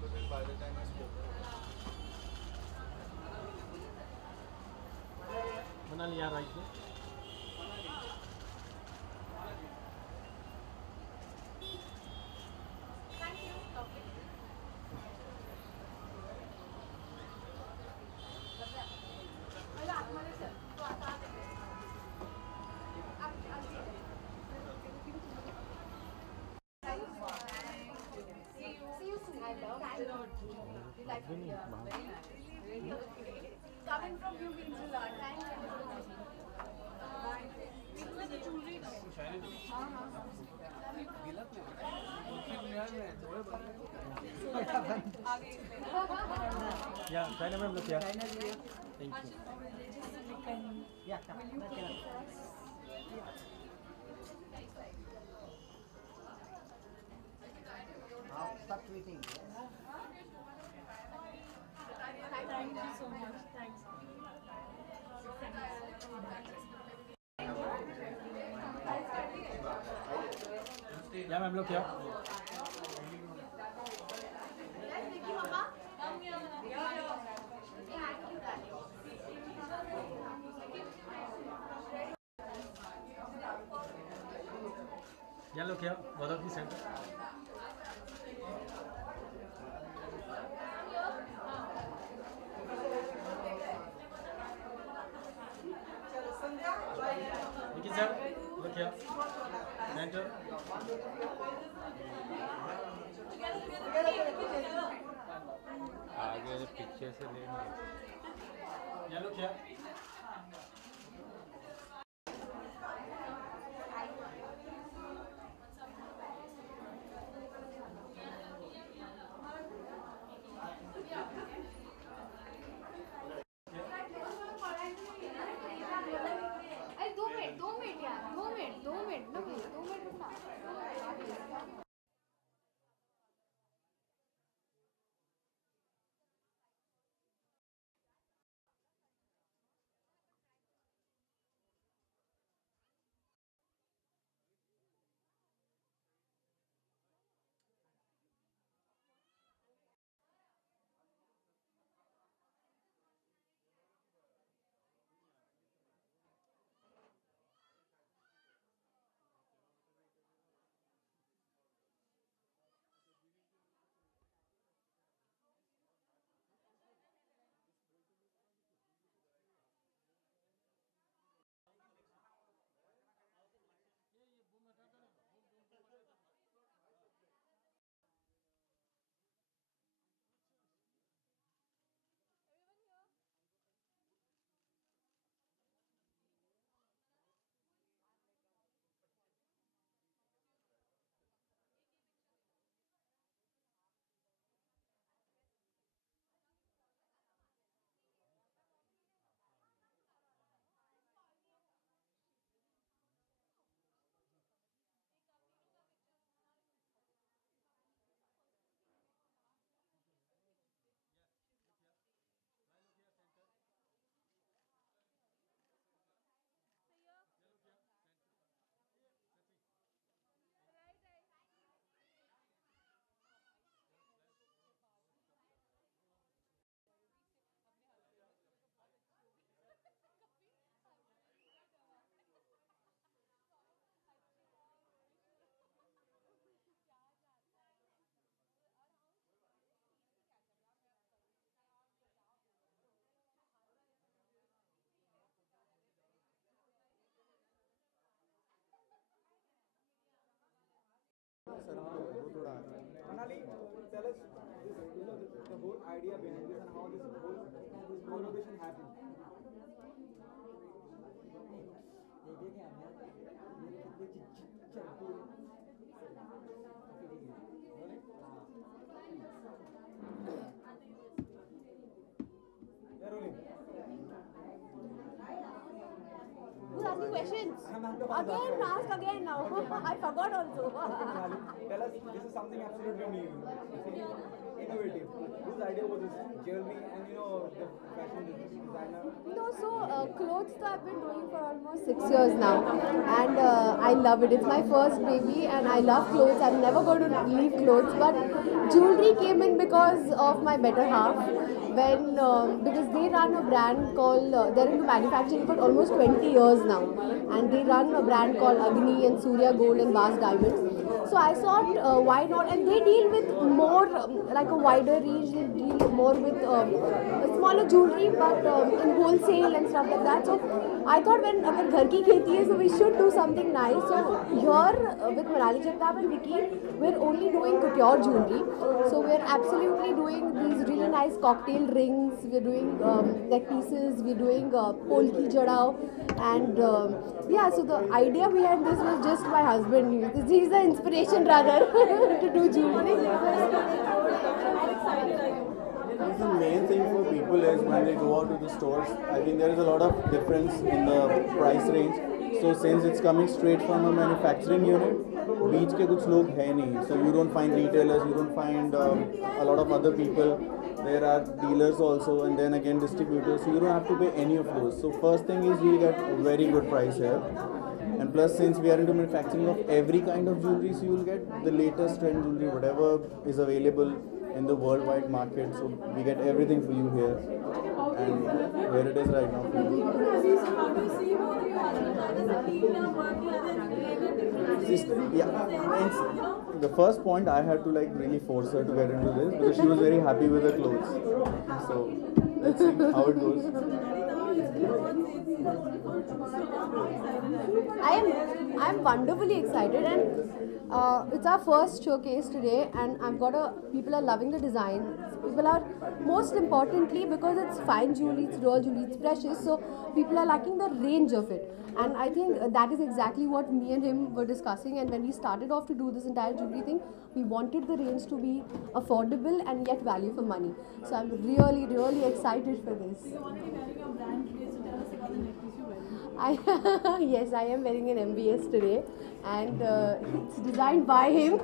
because by the time I spoke. Manali, yeah, right there. Thank you. Lovely. मला आतमध्ये चल. तू आता आत ये. आत ये. See you soon. I love it. You like it? Yeah. Very nice. Coming from you means a lot. Thank you. इसमें तो jewelry है. हाँ हाँ. गिलक में. फिर यार मैं थोड़े बंद. आगे. Yeah, China ma'am, look here. Thank you. Yeah, Will you keep it for us? now start tweeting. Thank you so much. Thanks. Yeah, ma'am, look here. Yes, Vicky Mama. Come here. Yeah, I can do that. Yeah, look here. Both of you center. Vicky sir, look here. Center. आगे पीछे से लेंगे. Yeah, look here. अरे 2 minute यार. 2 minute ना भाई. 2 minute रुकना. Manali, tell us this, the whole idea behind this and how this whole collaboration happened. Who's asking questions? ma'am to ask Again, that. ask again now. I forgot also. Manali, tell us, this is something absolutely new, innovative. Whose idea was this jewelry and the fashion designer? No, so clothes that I've been doing for almost 6 years now, and I love it. It's my first baby, and I love clothes. I'm never going to leave clothes, but jewelry came in because of my better half. When because they run a brand called they're into manufacturing for almost 20 years now, and they run a brand called Agni and Surya Gold and Vast Diamonds. So I thought why not, and they deal with more like a wider range. They deal more with smaller jewelry, but in wholesale and stuff like that. So I thought when agar ghar ki kheti hai, so we should do something nice. So here with Manali Jagtap and Vicky, we're only doing couture jewelry. So we're absolutely doing these really nice cocktail rings. We're doing neck pieces. We're doing polki jadao, and yeah. So the idea behind this was just my husband. He's the inspiration rather to do jewelry. I think the main thing for people is when they go out to the stores, I think there is a lot of difference in the price range. So since it's coming straight from a manufacturing unit, beach ke kuch log hai nahi. So you don't find retailers, you don't find a lot of other people. There are dealers also, and then again distributors. So you don't have to pay any of those. So first thing is you get a very good price here. And plus, since we are into manufacturing of every kind of jewelry, so you'll get the latest trend jewelry, whatever is available in the worldwide market. So we get everything for you here, and here it is right now for you. The first point I had to like really force her to get into this because she was very happy with her clothes. So let's see how it goes. I'm wonderfully excited, and it's our first showcase today, and people are loving the design. People are, most importantly, because it's fine jewelry, it's raw jewelry, it's precious, so people are liking the range of it. And I think that is exactly what me and him were discussing, and when we started off to do this entire jewelry thing, we wanted the range to be affordable and yet value for money. So I'm really, really excited for this. Yes, I am wearing an MBS today, and it's designed by him.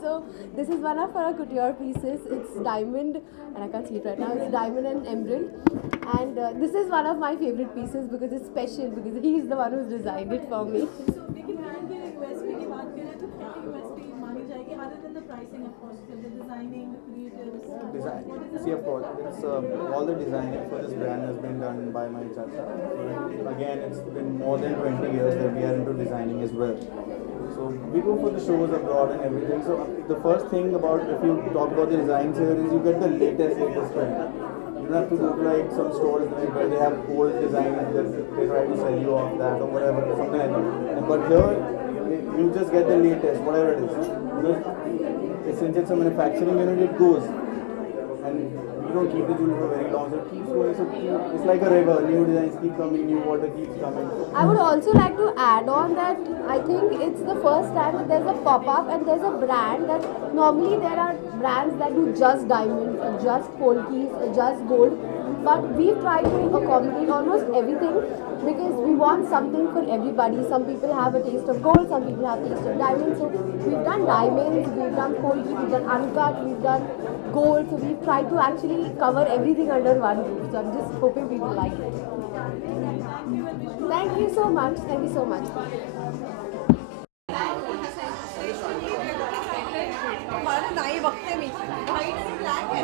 So this is one of our couture pieces. It's diamond, and I can't see it right now. It's diamond and emerald, and this is one of my favorite pieces because it's special because he's the one who's designed it for me. Other than the pricing, of course, the designing, the creatives. Design. See, of course, it's all the designing for this brand has been done by my chacha. So again, it's been more than 20 years that we are into designing as well. So we go for the shows abroad and everything. So the first thing about if you talk about the designs here is you get the latest trend. You don't have to go to like some stores where they have old designs that they try to sell you off that or whatever, something like that. But here you just get the latest, whatever it is. Because since it's a manufacturing unit, it goes. And you don't keep the jewelry for very long, so it keeps going. So it's like a river, new designs keep coming, new water keeps coming. I would also like to add on that I think it's the first time that there's a pop-up and there's a brand that normally there are brands that do just diamonds or just polkis or just gold, but we've tried to accommodate almost everything because we want something for everybody. Some people have a taste of gold, some people have a taste of diamonds. So we've done diamonds, we've done polki, we've done uncut, we've done gold. So we've tried to actually cover everything under one roof. So I'm just hoping people like it. Thank you so much. Thank you so much. नाही बघते मी white आणि black आहे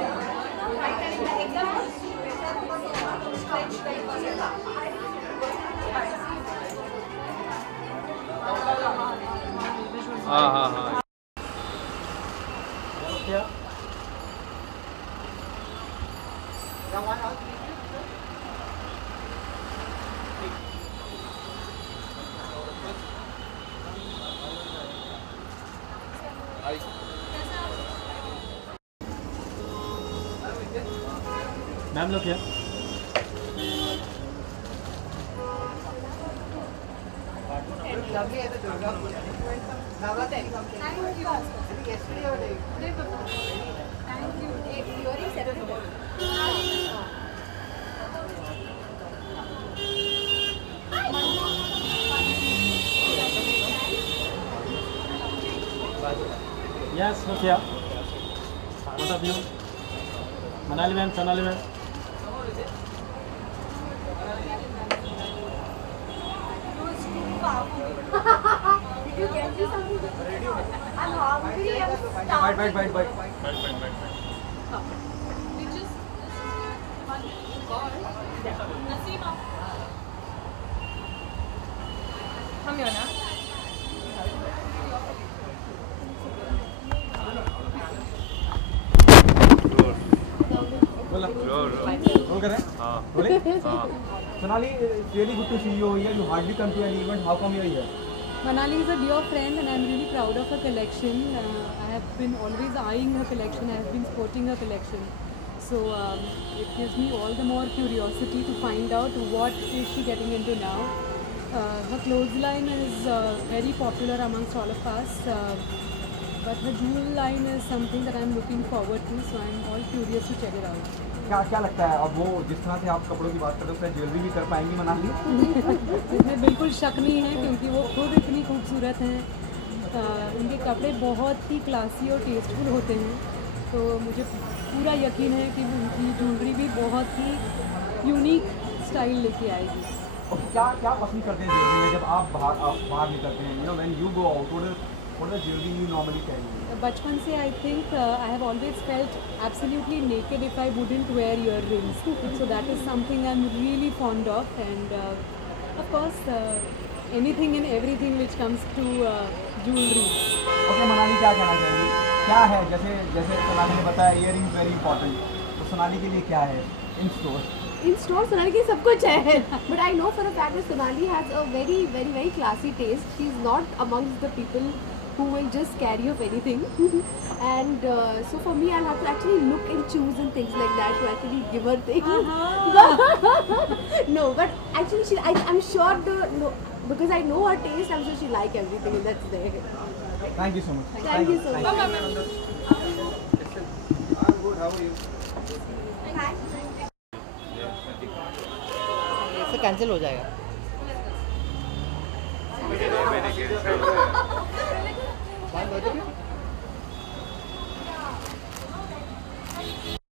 हाँ हाँ हाँ क्या ma'am लोग क्या Lovely at the Durga Puja. Navratri. Thank you. Yesterday or day before. Thank you. Earrings everywhere. Yes, Sofia. What of you? Manali ma'am, Sonali ma'am. Did you get me something? I'm hungry. I'm starving. Bite. हम यो ना बोला role role कर रहे हैं हाँ रोले हाँ Sonali, it's really good to see you here. You hardly come to any event. How come you're here? Manali is a dear friend and I'm really proud of her collection. I have been always eyeing her collection, I have been sporting her collection. So it gives me all the more curiosity to find out what is she getting into now. Her clothes line is very popular amongst all of us. But her jewel line is something that I'm looking forward to, so I'm all curious to check it out. क्या लगता है अब वो जिस तरह से आप कपड़ों की बात करते हो उसमें ज्वेलरी भी कर पाएंगी मनाली? इसमें बिल्कुल शक नहीं है क्योंकि वो खुद इतनी खूबसूरत हैं। उनके कपड़े बहुत ही क्लासी और टेस्टफुल होते हैं, तो मुझे पूरा यकीन है कि उनकी ज्वेलरी भी बहुत ही यूनिक स्टाइल लेके आएगी। और क्या पसंद करते हैं ज्वेलरी में जब आप बाहर निकलते हैं? When you go out, what is the jewelry you normally carry? बचपन से I think I have always felt absolutely naked if I wouldn't wear earrings. So that is something I'm really fond of, and of course anything and everything which comes to jewelry. Okay, Manali क्या कहना चाहेंगी? क्या है जैसे सोनाली ने बताया earrings very important, तो सोनाली के लिए क्या है इन स्टोर? In store, Sonali के सब कुछ है. But I know for a fact that Sonali has a very classy taste. She's not amongst the people who will just carry off anything. And so for me, I'll have to actually look and choose and things like that to actually give her things. No, but actually, I'm sure because I know her taste, I'm sure she like everything, and that's there. Thank you so much. Thank you so much. I'm good. How are you? इससे cancel हो जाएगा। मैंने